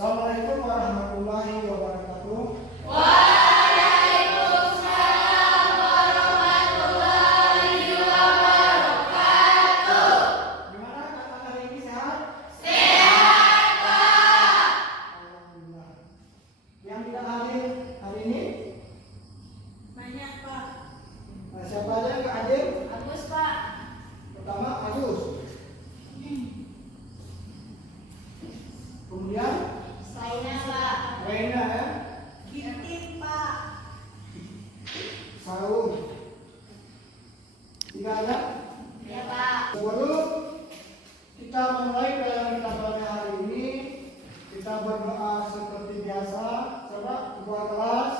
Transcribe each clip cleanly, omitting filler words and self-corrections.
Assalamualaikum warahmatullahi wabarakatuh. Waalaikumsalam warahmatullahi wabarakatuh. Gimana kakak hari ini, sehat? Sehat, Pak. Alhamdulillah. Yang tidak hadir hari ini? Banyak, Pak. Siapa aja yang nggak hadir? Agus, Pak. Pertama Agus. Kemudian Saya, Pak. Reina ya. Ginting, Pak. Saung. Tiga aja. Ya, Pak. Sebelum kita mulai dalam kita pada hari ini, kita berdoa seperti biasa. Coba ketua kelas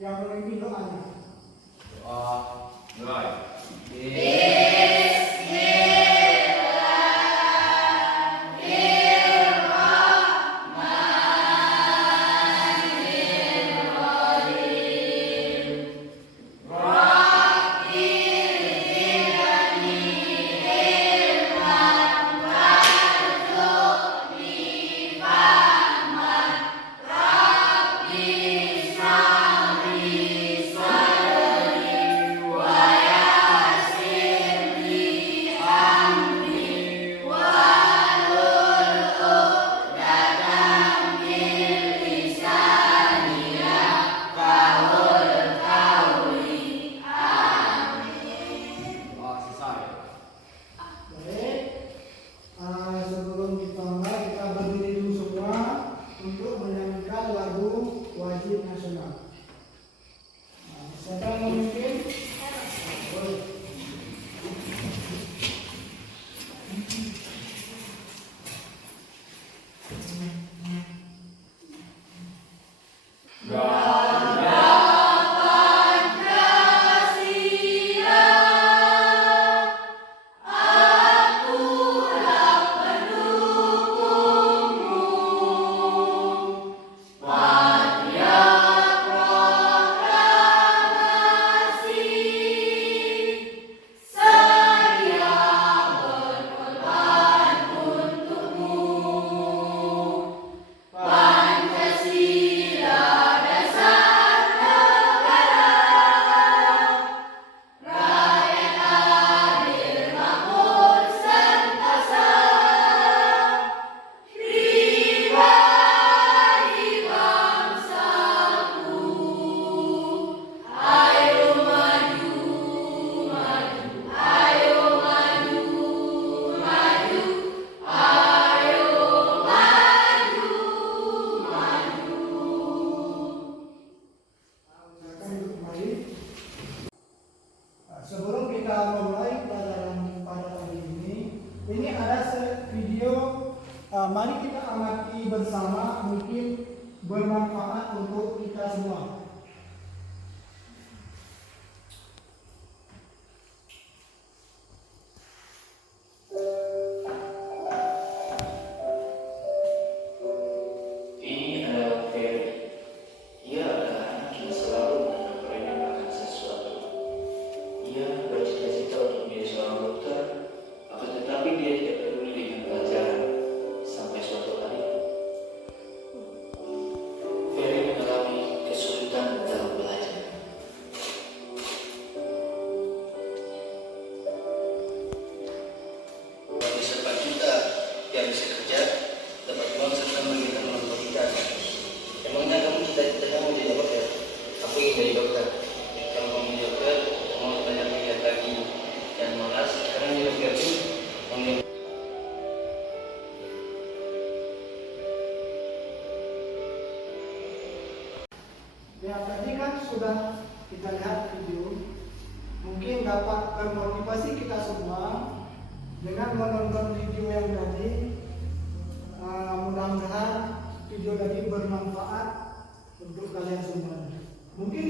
yang memimpin doanya. Baik, sebelum kita mulai, kita berdiri dulu semua untuk menyanyikan lagu wajib nasional. Siapa yang memimpin? Boleh. Silakan duduk kembali. Sebelum kita memulai pelajaran pada hari ini ada video. Mari kita amati bersama, mungkin bermanfaat untuk kita semua. Ini adalah Ferry. Ia adalah anak yang selalu menambahkan sesuatu. Ia bercita-cita untuk menjadi seorang dokter, akan tetapi dia tidak peduli dengan pelajaran. Sampai suatu hari, Ferry mengalami kesulitan dalam belajar. Bagi 4 juta yang bisa kerja, dapat uang serta mengingat pendidikan. Emangnya kamu cita-citanya mau jadi dokter? Aku ingin jadi dokter. Kalau kamu jadi dokter, kamu harus banyak lihat lagi. Dan malas, sekarang di dokter itu Ya, tadi kan sudah kita lihat video, mungkin dapat memotivasi kita semua dengan menonton video yang tadi. Mudah-mudahan video tadi bermanfaat untuk kalian semua. Mungkin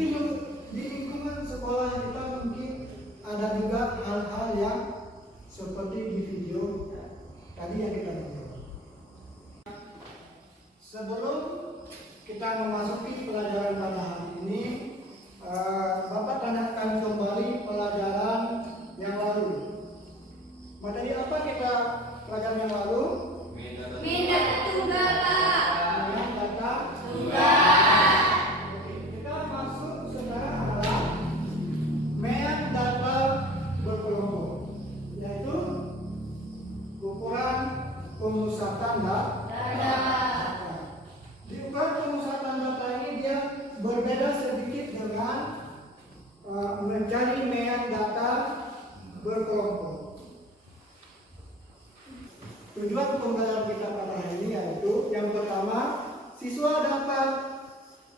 di lingkungan sekolah kita mungkin ada juga hal-hal yang seperti di video tadi yang kita tonton. Sebelum kita memasuki pelajaran pada hari ini, Bapak tanyakan kembali pelajaran yang lalu. Materi apa kita pelajaran yang lalu? Minat tunggal, Pak. Tujuan pembelajaran kita pada hari ini yaitu yang pertama, siswa dapat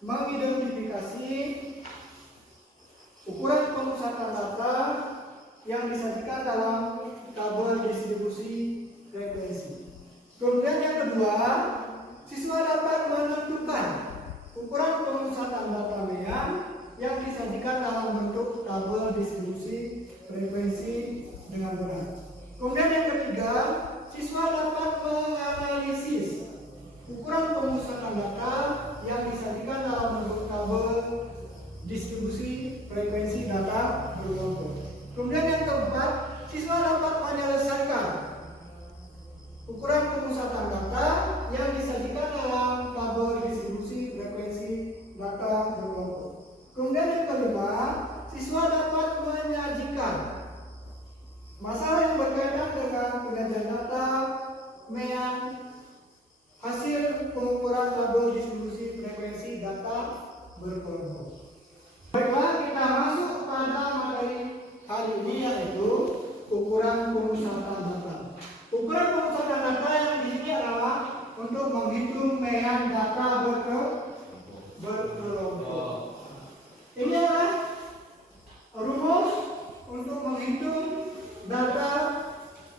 mengidentifikasi ukuran pemusatan data yang disajikan dalam tabel distribusi frekuensi. Kemudian yang kedua, siswa dapat menentukan ukuran pemusatan data mean yang disajikan dalam bentuk tabel distribusi frekuensi dengan benar. Kemudian yang ketiga, siswa dapat menganalisis ukuran pemusatan data yang disajikan dalam bentuk tabel distribusi frekuensi data berkelompok. Kemudian yang keempat, siswa dapat menyelesaikan ukuran pemusatan data yang disajikan dalam tabel distribusi frekuensi data berkelompok. Kemudian yang kelima, siswa dapat menyajikan masalah yang berkaitan dengan penyajian data mean hasil pengukuran tabel distribusi frekuensi data berkelompok. Baiklah, kita masuk pada materi hari ini yaitu ukuran pemusatan data. Ukuran pemusatan data yang di sini adalah untuk menghitung mean data berkelompok. Ini adalah rumus untuk menghitung data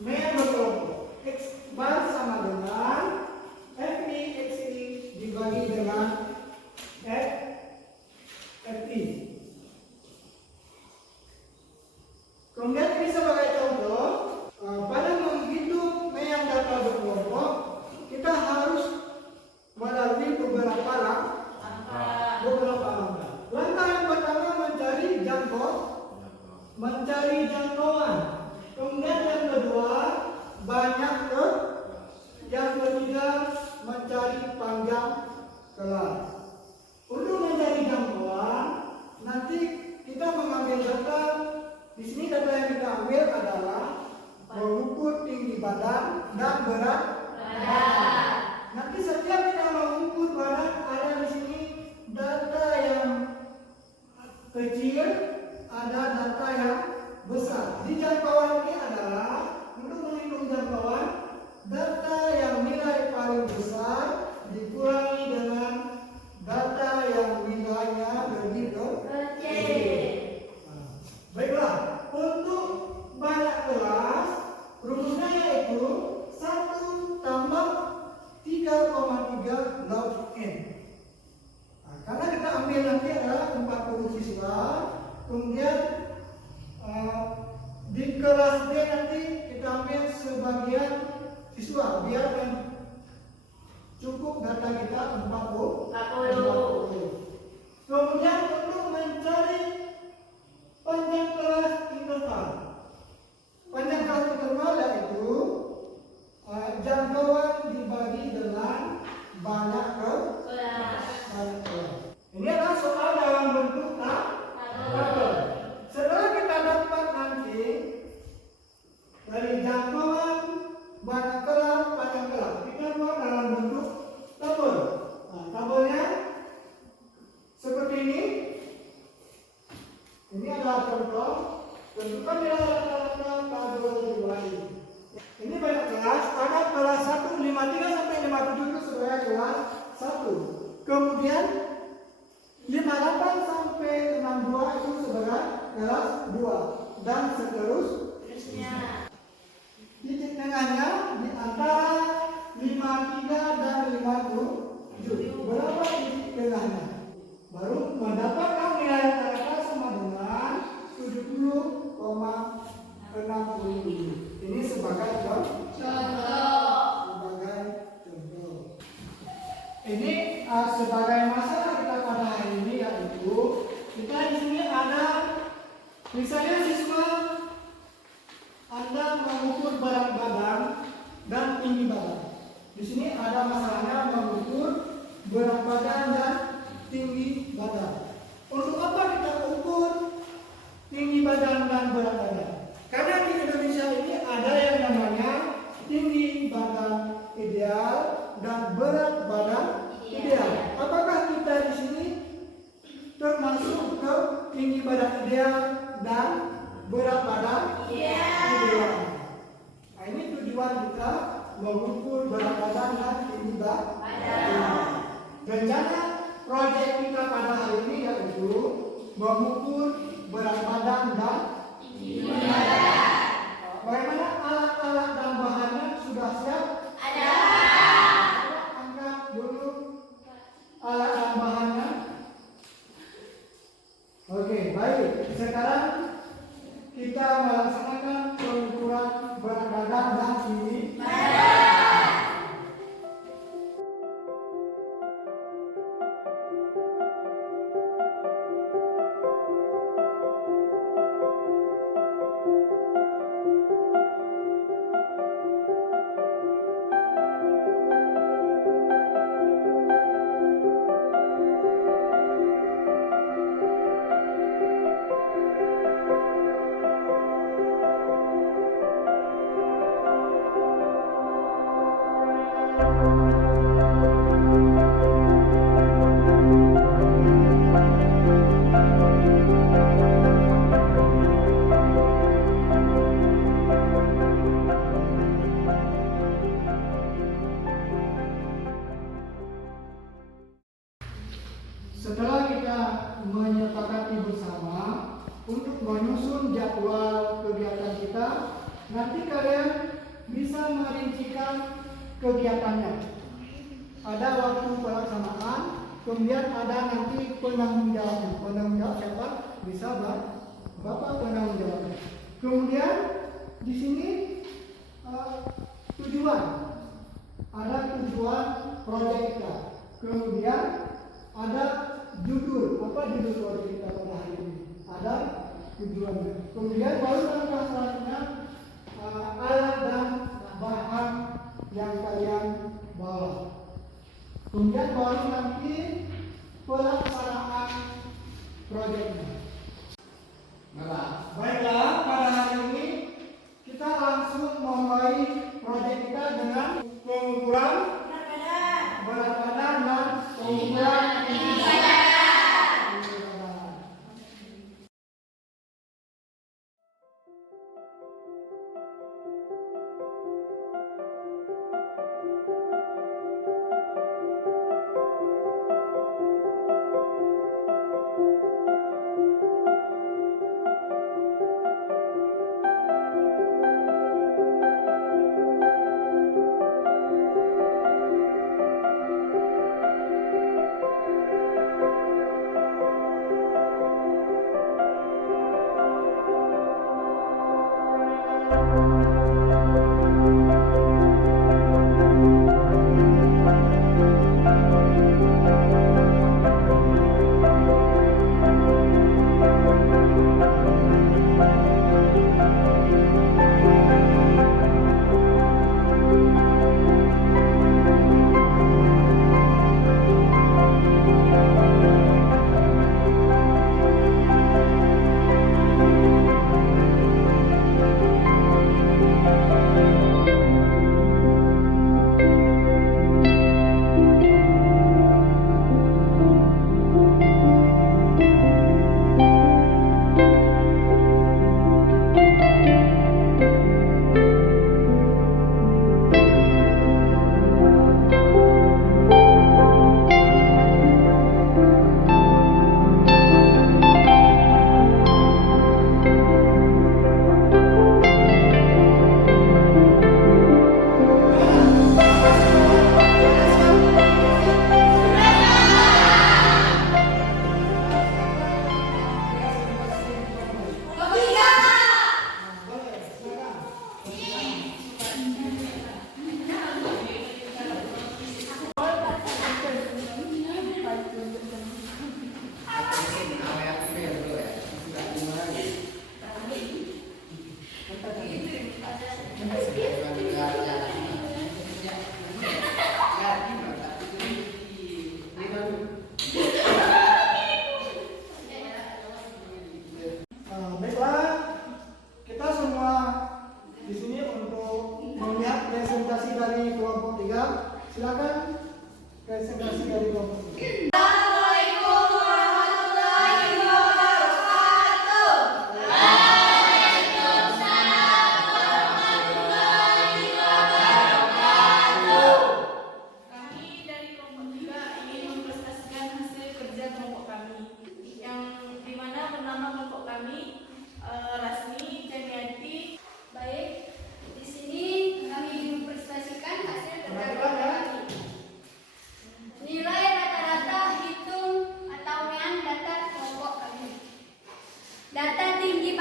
mean berkelompok. X bar sama dengan FI XI dibagi dengan FI. Kemudian ini sebagai contoh, pada menghitung mean data berkelompok, kita harus melalui beberapa langkah. Langkah yang pertama mencari jangkauan. Kemudian yang kedua banyak yang ketiga mencari panjang kelas. Untuk mencari jangkauan, nanti kita mengambil data. Di sini data yang kita ambil adalah mengukur tinggi badan dan berat badan. Nanti setiap kita mengukur badan ada di sini data yang kecil, ada data yang besar. Di jangkauan ini adalah untuk menghitung jangkauan, data yang nilai paling besar dikurangi dengan data yang nilainya lebih kecil. Baiklah, untuk banyak kelas rumusnya yaitu 1 tambah 3,3 log N. Karena kita ambil nanti adalah 40 siswa, kemudian di kelas D nanti kita ambil sebagian siswa biar cukup data kita 40. Kemudian untuk mencari panjang kelas interval. Panjang kelas interval yaitu jangkauan dibagi dengan banyak kelas. Ini adalah soal dalam bentuk tabel. Setelah kita dapat nanti dari jangkauan banyak kelas, panjang kelas, kita buat dalam bentuk tabel. Tabelnya seperti ini. Ini adalah contoh. Tentukan rata-rata tabel ini. Ini banyak kelas. Ada kelas 1 53 sampai 57 itu sebagai kelas 1. Kemudian 58 sampai 62 itu sebagai kelas 2 dan seterusnya. Titik tengahnya di antara 53 dan 57. Berapa titik tengahnya? Baru mendapatkan nilai rata-rata sama dengan 70,60. Ini sebagai contoh. Ini sebagai masalah kita pada hari ini yaitu kita di sini ada misalnya siswa Anda mengukur berat badan dan tinggi badan. Di sini ada masalahnya mengukur berat badan dan tinggi badan. Untuk apa kita ukur tinggi badan dan berat badan? Karena di Indonesia ini ada yang namanya tinggi badan ideal dan berat badan ideal. Apakah kita di sini termasuk ke tinggi badan ideal dan berat badan ideal? Nah, ini tujuan kita mengukur berat badan dan tinggi badan. Rencana proyek kita pada hari ini yaitu mengukur berat badan dan tinggi badan. Bagaimana alat-alat dan bahannya sudah siap? Ada. Angkat dulu alat dan bahannya. Oke, baik. Sekarang kita melaksanakan pengukuran berat badan dan tinggi badan. Setelah kita menyepakati bersama untuk menyusun jadwal kegiatan kita, nanti kalian bisa merincikan kegiatannya. Ada waktu pelaksanaan, kemudian ada nanti penanggung jawabnya. Penanggung jawab siapa? Bisa Bapak penanggung jawabnya. Kemudian di sini tujuan, ada tujuan proyek kita. Kemudian ada judul, apa judul proyek kita pada hari ini? Ada tujuannya. Kemudian baru langkah selanjutnya alat dan bahan yang kalian bawa. Kemudian baru nanti pelaksanaan proyeknya. Baiklah, pada hari ini kita langsung memulai proyek kita dengan pengukuran berat badan dan pengukuran tinggi badan.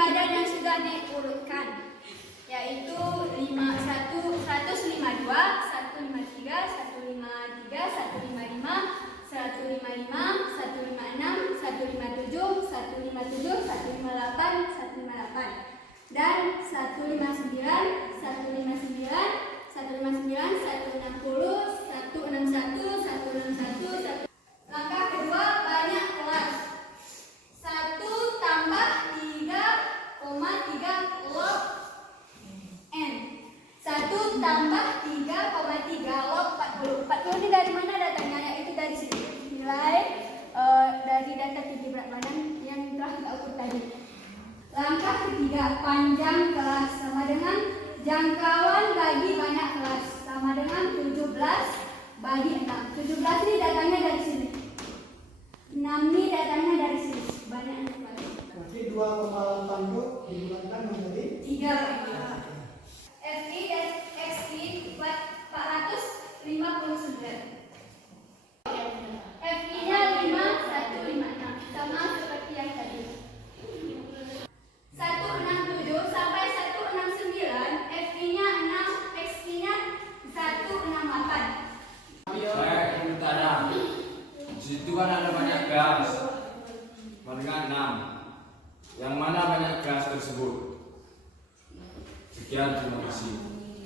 badan yang sudah diurutkan, yaitu 152, 153, 153, 155, 155, 156, 157, 157, 158, 158, dan 159, 159, 159, 160, 161, 161. Langkah kedua, banyak kelas. 1 tambah 3,3 log N. 1 tambah 3,3 log 40. 40 ini dari mana datangnya? Yaitu dari sini. Nilai dari data tinggi berat badan yang telah kita ukur tadi. Langkah ketiga, panjang kelas sama dengan jangkauan bagi banyak kelas sama dengan 17 bagi 6. 17 ini datangnya dari sini. 6 ini datangnya dari sini. Banyak kelas. Berarti 2,8 itu dibulatkan menjadi 3 bagi 5. FI dan XI buat 459. FI-nya 5156 sama seperti yang tadi. 167 sampai 169, FI-nya 6, XI-nya 168. Saya ingin bertanya, di situ kan ada banyak gas, dengan 6. Yang mana banyak gas tersebut? Sekian, terima kasih.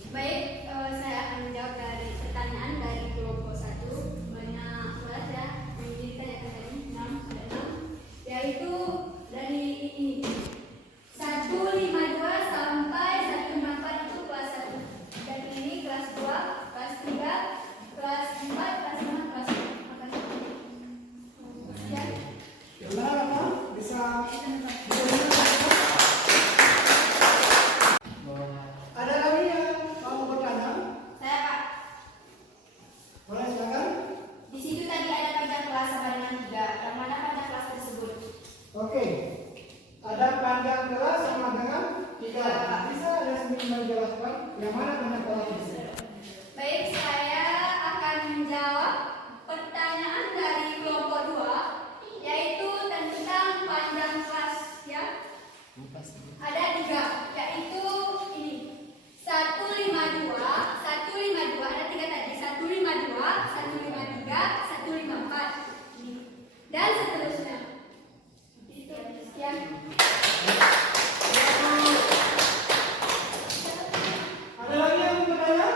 Baik, saya akan menjawab dari pertanyaan dari kelompok 1. Banyak kelas ya, yang ditanyakan tadi 6, ada 6, yaitu dari ini 152 sampai 154 itu kelas 1. Dan ini kelas 2, kelas 3, kelas 4, kelas 5, kelas 6. Sekian. benar apa? Bisa ada lagi yang mau bertanya? Saya Pak. Boleh silakan. Di situ tadi ada panjang kelas sama dengan 3. Yang mana panjang kelas tersebut? Oke. Ada panjang kelas sama dengan 3. Bisa ada sedikit menjelaskan yang mana panjang kelas itu? Baik, saya akan menjawab pertanyaan dari kelompok 2, yaitu tentang panjang kelas ya. Ada 3, yaitu ini 152, 152, ada 3 tadi, 152, 153, 154 ini. Dan seterusnya. Itu sekian. Ada lagi yang mau bertanya?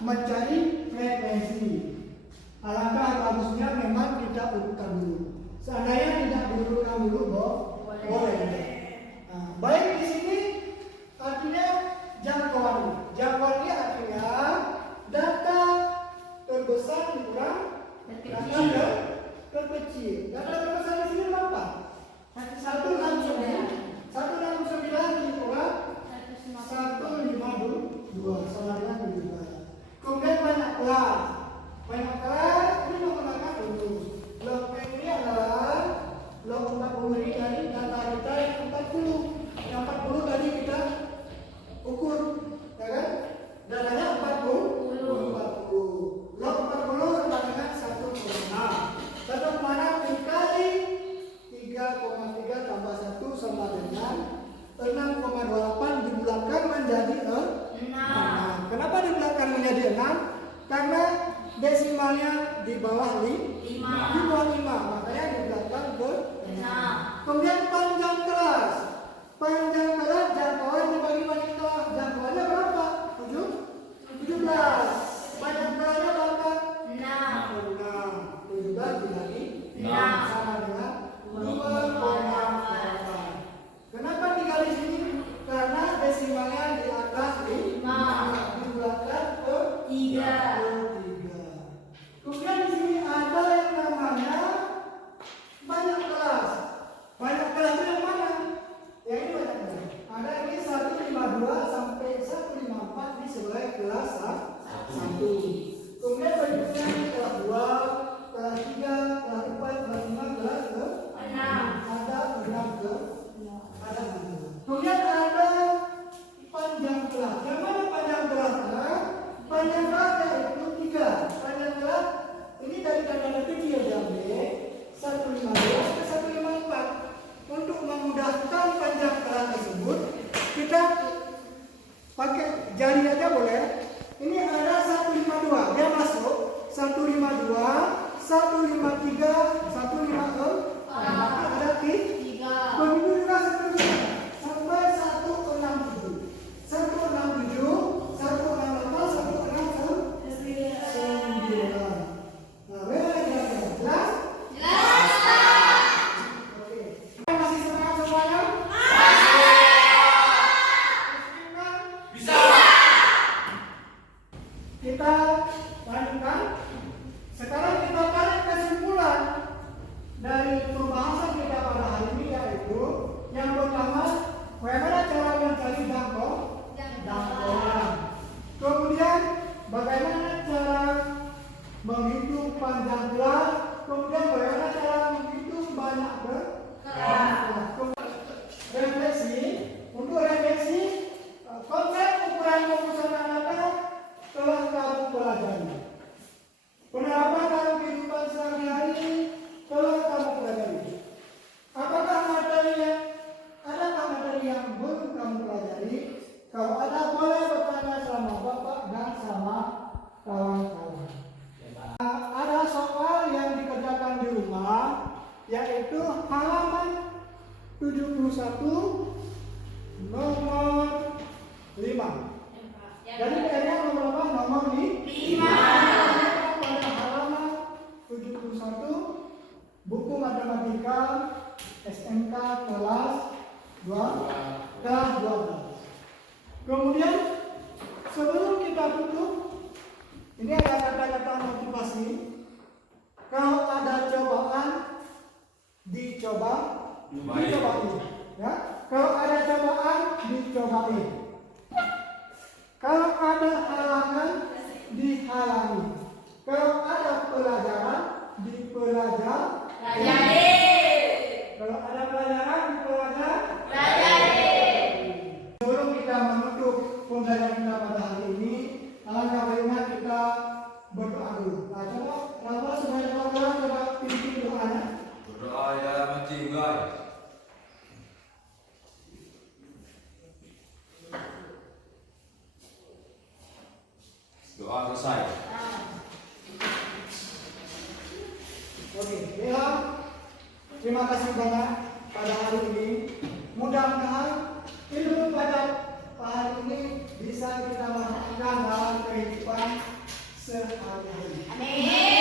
mencari frekuensi. Alangkah bagusnya memang kita urutkan dulu. Seandainya tidak diurutkan dulu, boleh. Nah, baik di sini artinya jangkauan. Jangkauan ini artinya data terbesar dikurang data terkecil. Data terbesar di sini berapa? 169 dikurang 152 sama dengan 17. Kemudian banyak kelas. Banyak kelas ini menggunakan rumus. Log P ini adalah log 40 ini dari data kita yang 40. Yang 40 tadi kita ukur, ya kan? Datanya 40. Log 40 sama dengan 1,6. 1,6 dikali 3,3 tambah 1 sama dengan 6,28 dibulatkan menjadi 6. Kenapa dibulatkan menjadi 6? Karena desimalnya di bawah 5. Makanya dibulatkan ke 6. Kemudian panjang kelas. Panjang kelas jangkauan dibagi banyak kelas. Jangkauannya berapa? 17. Banyak kelasnya berapa? 6. 17 dibagi 6 sama dengan 2,8. Kenapa dikali sini? Karena desimalnya di atas 5. Dibulatkan ke 3. Kemudian di sini ada yang namanya banyak kelas. Banyak kelas itu yang mana? Yang ini banyak kelas. Ada ini 152 sampai 154 di sebelah kelas 1. Kemudian berikutnya kelas 2, kelas 3, kelas 4, kelas 5, kelas 6. Ada 6 ke ada 6. Kemudian ada panjang kelas. Yang mana panjang kelasnya? Panjang kelas yaitu 3. Panjang kelas ini dari data kecil diambil 152 ke 154. Untuk memudahkan panjang kelas tersebut, kita pakai jari aja boleh. Ini ada 152, dia masuk 152, 153, 154, ada 3. Begitu juga seterusnya sampai 167, 168, 169. Nah, jelas? Oke. Masih semangat semuanya? Bisa. Kita lanjutkan. Sekarang kita tarik kesimpulan dari pembahasan kita pada hari ini, yaitu yang pertama, bagaimana cara mencari jangkauan. Kemudian bagaimana cara menghitung panjang kelas. Kemudian bagaimana cara menghitung banyak kelas. Refleksi. Untuk refleksi, konsep ukuran pemusatan data telah kamu pelajari. Penerapan dalam kehidupan sehari-hari telah kamu pelajari. Adakah materi yang belum kamu pelajari? Kalau ada, boleh bertanya sama Bapak dan sama kawan-kawan. Ada soal yang dikerjakan di rumah, yaitu halaman 71 nomor 5. Jadi PR-nya nomor apa? Nomor 5. Pada halaman 71 buku matematika SMK kelas 12. Kemudian sebelum kita tutup, ini ada kata-kata motivasi. Kalau ada cobaan, dicobain. Ya, kalau ada cobaan, dicobain. Kalau ada halangan, dihalangi. Kalau ada pelajaran, dipelajari. Kalau ada pelajaran, dipelajari. Sebelum kita menutup pembelajaran kita pada hari ini, alangkah baiknya kita berdoa dulu. Nah, coba semuanya coba pimpin doanya. Berdoa ya mentinggal. Doa selesai. Oke, Bella, terima kasih banyak pada hari ini. Mudah-mudahan ilmu pada hari ini bisa kita manfaatkan dalam kehidupan sehari-hari. Amin.